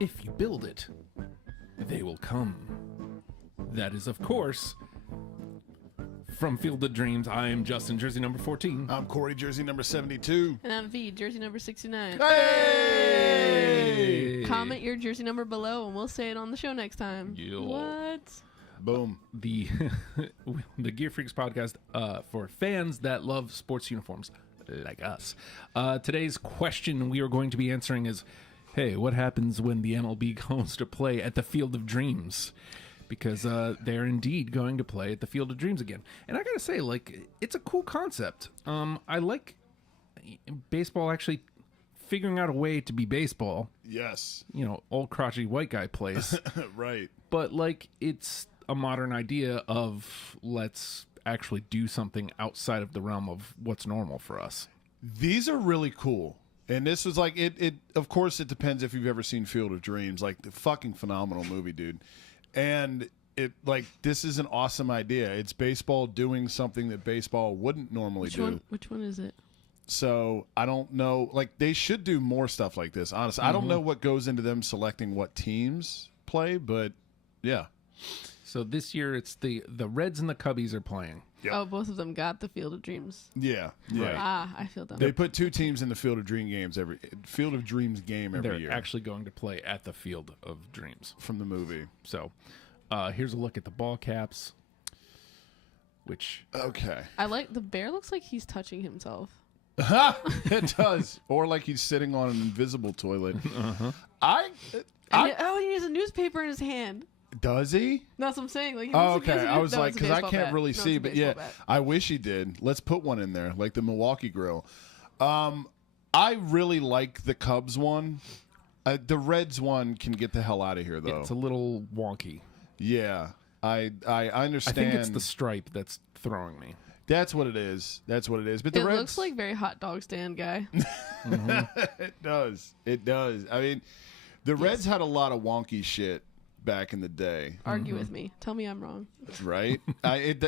If you build it, they will come. That is, of course, from Field of Dreams. I am Justin, jersey number 14. I'm Corey, jersey number 72. And I'm V, jersey number 69. Hey! Comment your jersey number below, and we'll say it on the show next time. Yo. What? Boom. The Gear Freaks podcast for fans that love sports uniforms like us. Today's question we are going to be answering is, hey, what happens when the MLB goes to play at the Field of Dreams? Because they're indeed going to play at the Field of Dreams again. And I gotta say, like, it's a cool concept. I like baseball actually figuring out a way to be baseball. Yes. You know, old crotchety white guy plays. Right. But, like, it's a modern idea of let's actually do something outside of the realm of what's normal for us. These are really cool. And this was like, it. Of course, it depends if you've ever seen Field of Dreams. Like, the fucking phenomenal movie, dude. And this is an awesome idea. It's baseball doing something that baseball wouldn't normally do. Which one is it? So I don't know. Like, they should do more stuff like this. Honestly, I don't know what goes into them selecting what teams play, but yeah. So this year, it's the Reds and the Cubbies are playing. Yep. Oh, both of them got the Field of Dreams. Yeah. Right. I feel dumb. They put two teams in the Field of Dreams game every They're year. actually going to play at the Field of Dreams from the movie. So here's a look at the ball caps, which... Okay. I like, the bear looks like he's touching himself. It does. Or like he's sitting on an invisible toilet. He has a newspaper in his hand. Does he? That's what I'm saying. Like, Okay. I was like, because I can't really see, but yeah, bat. I wish he did. Let's put one in there, like the Milwaukee Grill. I really like the Cubs one. The Reds one can get the hell out of here, though. It's a little wonky. Yeah, I understand. I think it's the stripe that's throwing me. That's what it is. But the It Reds looks like very hot dog stand guy. It does. I mean, the Reds had a lot of wonky shit back in the day. Argue with me. Tell me I'm wrong. Right? It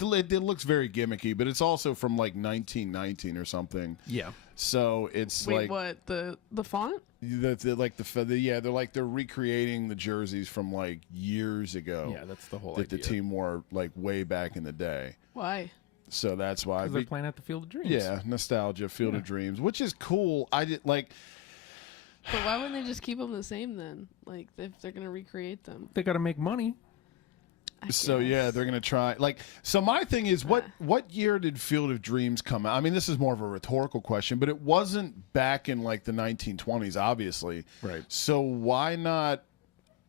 looks very gimmicky, but it's also from like 1919 or something. Yeah. So it's Wait, like what? The font? they're recreating the jerseys from like years ago. Yeah, that's the whole that idea. the team wore like way back in the day. Why? So that's why Because they're playing at the Field of Dreams. Yeah, nostalgia, Field of Dreams, which is cool. I did like. But why wouldn't they just keep them the same then? Like, if they're gonna recreate them. They got to make money. So yeah, they're gonna try. Like, so my thing is, what year did Field of Dreams come out? I mean, this is more of a rhetorical question, but it wasn't back in like the 1920s, obviously. Right. So why not?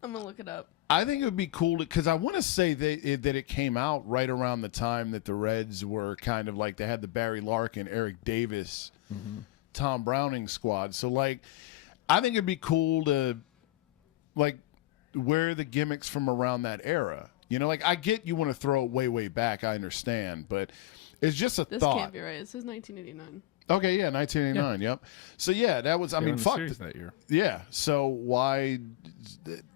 I'm gonna look it up. I think it would be cool because I want to say that it came out right around the time that the Reds were kind of like they had the Barry Larkin, Eric Davis, Tom Browning squad. So like, I think it'd be cool to like wear the gimmicks from around that era. You know, like I get you want to throw it way back. I understand, but it's just a This thought. can't be right. It says 1989. Okay, yeah, 1989. Yep. So yeah, that was. I mean, fuck that year. Yeah. So why?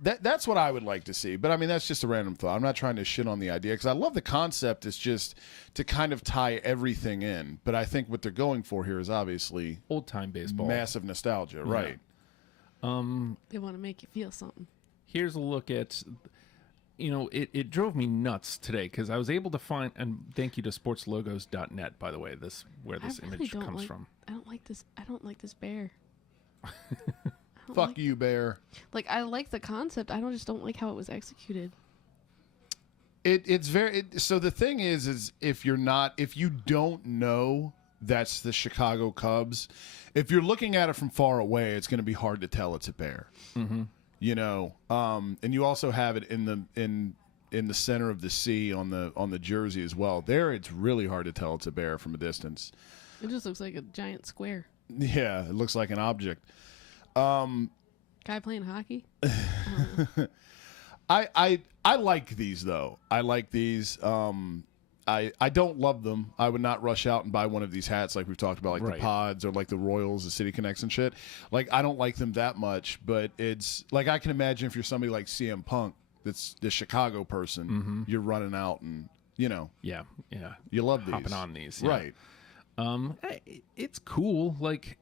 That's what I would like to see. But I mean, that's just a random thought. I'm not trying to shit on the idea because I love the concept. It's just to kind of tie everything in. But I think what they're going for here is obviously Old time baseball. massive nostalgia, right? They want to make you feel something. Here's a look at, you know, it drove me nuts today because I was able to find, and thank you to sportslogos.net, by the way, where this image comes from. I don't like this. I don't like this bear. Fuck you, bear. Like, I like the concept. I just don't like how it was executed. It's very. So the thing is if you don't know that's the Chicago Cubs, if you're looking at it from far away, it's going to be hard to tell it's a bear. Mm-hmm. You know, and you also have it in the center of the C on the jersey as well. There, it's really hard to tell it's a bear from a distance. It just looks like a giant square. Yeah, it looks like an object. Guy playing hockey. I like these though. I like these. I don't love them. I would not rush out and buy one of these hats like we've talked about, like Right. the Pods or like the Royals, the City Connects and shit. Like, I don't like them that much, but it's like I can imagine if you're somebody like CM Punk, that's the Chicago person, you're running out and, you know. Yeah. You love these. Hopping on these. Yeah. Right. It's cool. Like,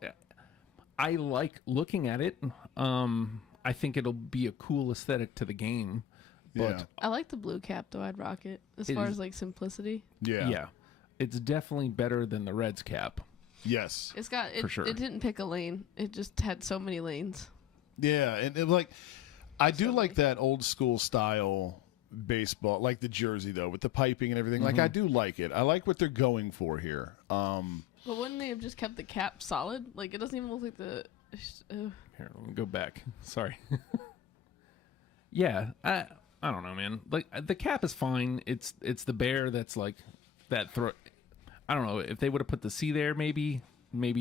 I like looking at it. I I think it'll be a cool aesthetic to the game. But Yeah. I like the blue cap though. I'd rock it as It far is- as like simplicity. yeah, it's definitely better than the Reds cap. Yes. It's got it. For sure. It didn't pick a lane. It just had so many lanes. Yeah, and like I do like that old school style baseball, like the jersey though, with the piping and everything. Like I do like it. I like what they're going for here. But wouldn't they have just kept the cap solid? Like it doesn't even look like the. Here, let me go back. Sorry. Yeah, I don't know, man. Like the cap is fine. It's the bear that's like that throw. I don't know if they would have put the C there. Maybe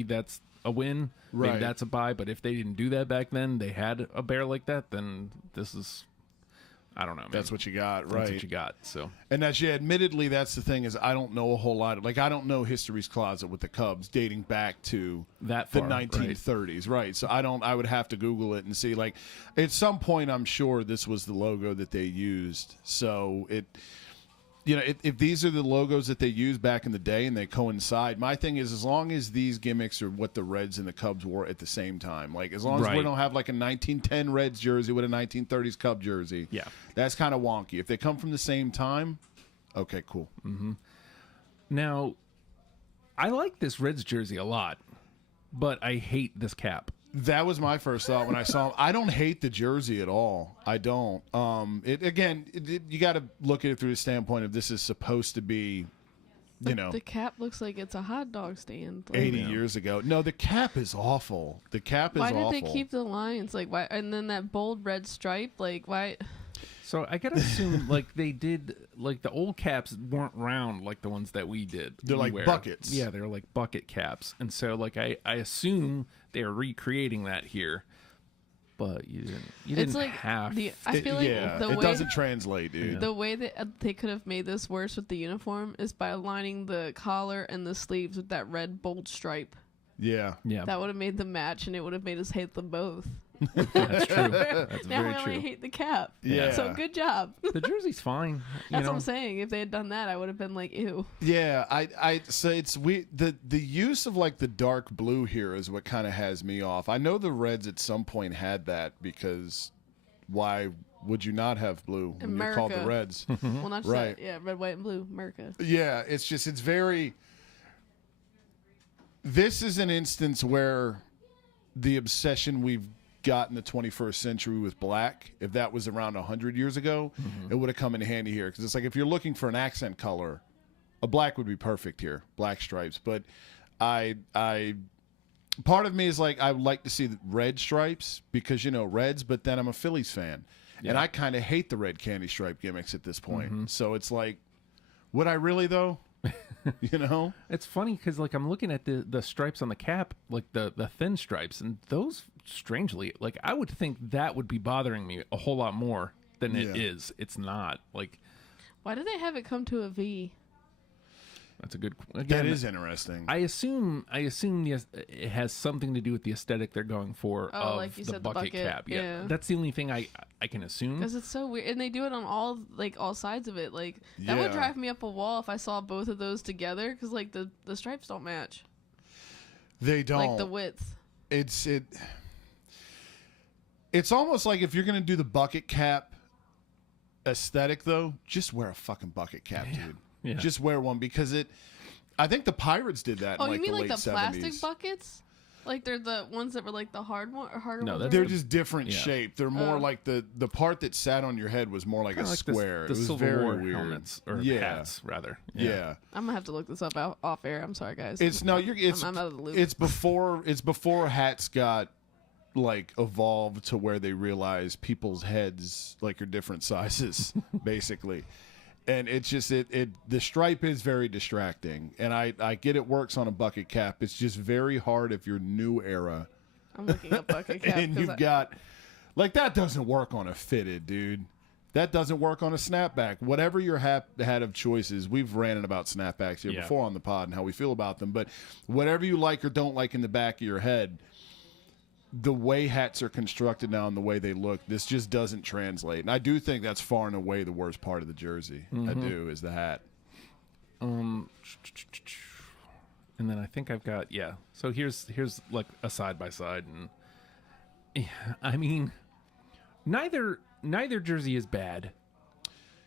that's a win. Maybe Right. that's a buy. But if they didn't do that back then, they had a bear like that. Then this is, I don't know, man. That's what you got, That's right? what you got. So And that's admittedly, that's the thing is I don't know a whole lot. Like I don't know history's closet with the Cubs dating back to that the far, right? 1930s, right? So I would have to Google it and see. Like at some point, I'm sure this was the logo that they used. So it. If these are the logos that they used back in the day and they coincide, my thing is as long as these gimmicks are what the Reds and the Cubs wore at the same time, like as long as we Right. don't have like a 1910 Reds jersey with a 1930s Cub jersey, Yeah. that's kind of wonky. If they come from the same time, okay, cool. Now, I like this Reds jersey a lot, but I hate this cap. That was my first thought when I saw him. I don't hate the jersey at all. I don't. You got to look at it through the standpoint of this is supposed to be, The cap looks like it's a hot dog stand. Like, 80 years ago. No, the cap is awful. The cap is why awful. did they keep the lines? Like why? And then that bold red stripe. Like why? So I gotta assume like they did like the old caps weren't round like the ones that we did. They're like wear. buckets. Yeah, they're like bucket caps, and so like I assume they're recreating that here, but you didn't It's like have. I feel like yeah, the it way doesn't translate, dude. the way that they could have made this worse with the uniform is by aligning the collar and the sleeves with that red bold stripe. Yeah. yeah, That would have made them match, and it would have made us hate them both. that's true. That's Now very I only true. hate the cap. Yeah. So good job. The jersey's fine. That's what I'm saying. If they had done that, I would have been like, ew. Yeah, I so it's the use of like the dark blue here is what kind of has me off. I know the Reds at some point had that because why would you not have blue when you're called the America. Reds? Well, not just Right. that. Yeah, red, white, and blue. America. Yeah, it's very. This is an instance where the obsession we've got in the 21st century with black, if that was around 100 years ago, it would have come in handy here. Because it's like if you're looking for an accent color, a black would be perfect here, black stripes. But I part of me is like I would like to see the red stripes because Reds, but then I'm a Phillies fan, and I kind of hate the red candy stripe gimmicks at this point. So it's like, would I really though? It's funny because like I'm looking at the stripes on the cap, like the thin stripes, and those strangely, like I would think that would be bothering me a whole lot more than it Yeah. is. It's not. Like Why did they have it come to a V? that's a good. That Again, is interesting. I assume yes, it has something to do with the aesthetic they're going for Oh, of like you the said, the bucket bucket, cap. Yeah. yeah. That's the only thing I can assume. Because it's so weird, and they do it on all sides of it. Like that Yeah. would drive me up a wall if I saw both of those together. Because like the stripes don't match. They don't. Like the width. It's almost like if you're going to do the bucket cap aesthetic, though, just wear a fucking bucket cap, dude. Yeah. Just wear one because I think the Pirates did that Oh, in you mean the like late the 70s. plastic buckets? Like they're the ones that were like the harder No, ones. They're or- just different Yeah. shape. They're more Oh. like the part that sat on your head was more like Kinda a like square. The it was Civil very War weird. helmets or Yeah. hats rather. Yeah. I'm gonna have to look this up off air. I'm sorry, guys. It's no, you're it's I'm out of the loop. it's before hats got like evolved to where they realized people's heads like are different sizes basically. And it's just the stripe is very distracting, and I get it works on a bucket cap. It's just very hard if you're new era I'm looking up bucket cap. and 'cause you've got like that doesn't work on a fitted, dude. That doesn't work on a snapback. Whatever your hat of choices, we've ranted about snapbacks here Yeah. before on the pod and how we feel about them. But whatever you like or don't like in the back of your head, the way hats are constructed now and the way they look, this just doesn't translate. And I do think that's far and away the worst part of the jersey. I do, is the hat. And then I think I've got So here's like a side by side, and I mean, Neither jersey is bad.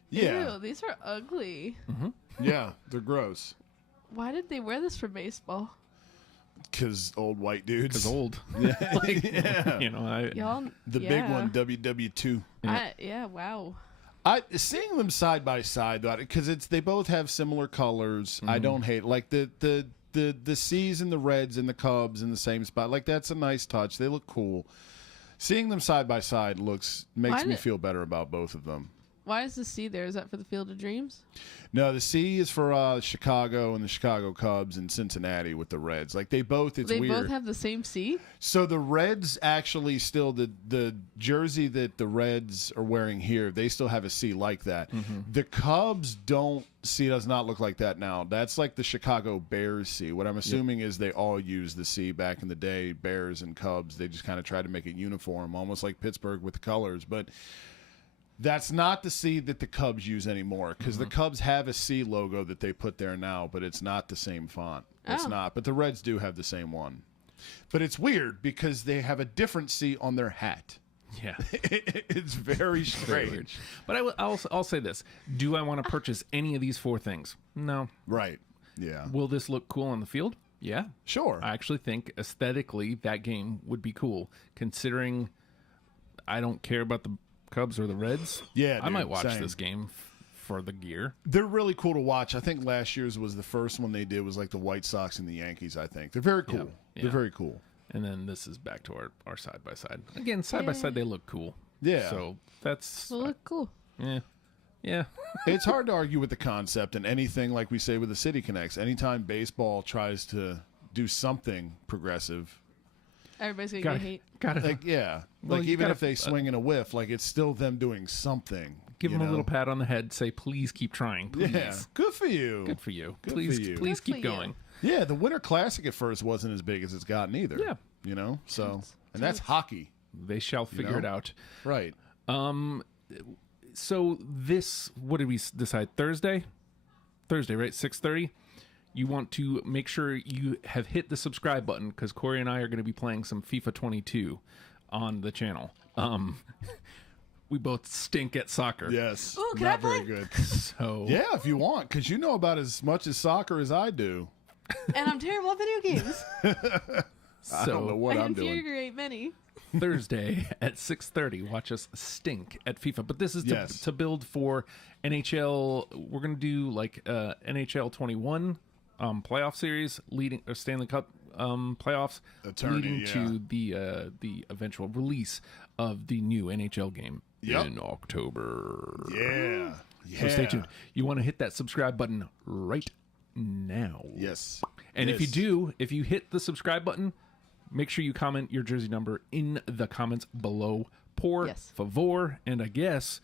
Yeah. Ew, these are ugly. Yeah, they're gross. Why did they wear this for baseball? Because old white dudes. Because old. Yeah. You know, Y'all, The big one, WW2. Yeah, wow. Seeing them side by side, because they both have similar colors. I don't hate like the C's and the Reds and the Cubs in the same spot. Like that's a nice touch. They look cool. Seeing them side by side makes me feel better about both of them. Why is the C there? Is that for the Field of Dreams? No, the C is for Chicago and the Chicago Cubs and Cincinnati with the Reds. Like they both, it's weird. They both have the same C? So the Reds actually still, the jersey that the Reds are wearing here, they still have a C like that. The Cubs does not look like that now. That's like the Chicago Bears C. What I'm assuming is they all used the C back in the day, Bears and Cubs. They just kind of tried to make it uniform, almost like Pittsburgh with the colors. But that's not the C that the Cubs use anymore because the Cubs have a C logo that they put there now, but it's not the same font. It's not. But the Reds do have the same one. But it's weird because they have a different C on their hat. yeah. It's very strange. But I'll say this. Do I want to purchase any of these 4 things? No. Right. Yeah. Will this look cool on the field? Yeah. Sure. I actually think aesthetically that game would be cool considering I don't care about the Cubs or the Reds. Yeah, I might dude, watch same. this game for the gear. They're really cool to watch. I think last year's was the first one they did was like the White Sox and the Yankees, I think. They're very cool. Yeah. They're very cool. And then this is back to our side by side. Again, side by side they look cool. Yeah. So that's Well, look cool. yeah. It's hard to argue with the concept and anything like we say with the City Connects. Anytime baseball tries to do something progressive, Everybody's going to get hate. like yeah, Well, like you even gotta- if they swing in a whiff, like it's still them doing something. Give you them a know? little pat on the head. Say, please keep trying. Please. Yeah, good for you. Good for you. Good please, for you. please Good keep for you. going. Yeah, the Winter Classic at first wasn't as big as it's gotten either. Yeah. You know, so and that's hockey, They shall figure know? it out. right? So this, what did we decide? Thursday, right? 6:30. You want to make sure you have hit the subscribe button because Corey and I are going to be playing some FIFA 22 on the channel. We both stink at soccer. Yes, Ooh, can not I play? very good. So Yeah, if you want, because you know about as much as soccer as I do. And I'm terrible at video games. I don't know so what I I'm doing. infuriate many. Thursday at 6:30, watch us stink at FIFA. But this is Yes. to build for NHL. We're going to do like NHL 21 playoff series leading or Stanley Cup playoffs Eternity, leading to the eventual release of the new NHL game Yep. in October. Yeah. So stay tuned. You want to hit that subscribe button right now. Yes. And if you hit the subscribe button, make sure you comment your jersey number in the comments below. Por Yes. favor. And I guess,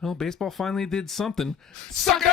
well, baseball finally did something. Suckers!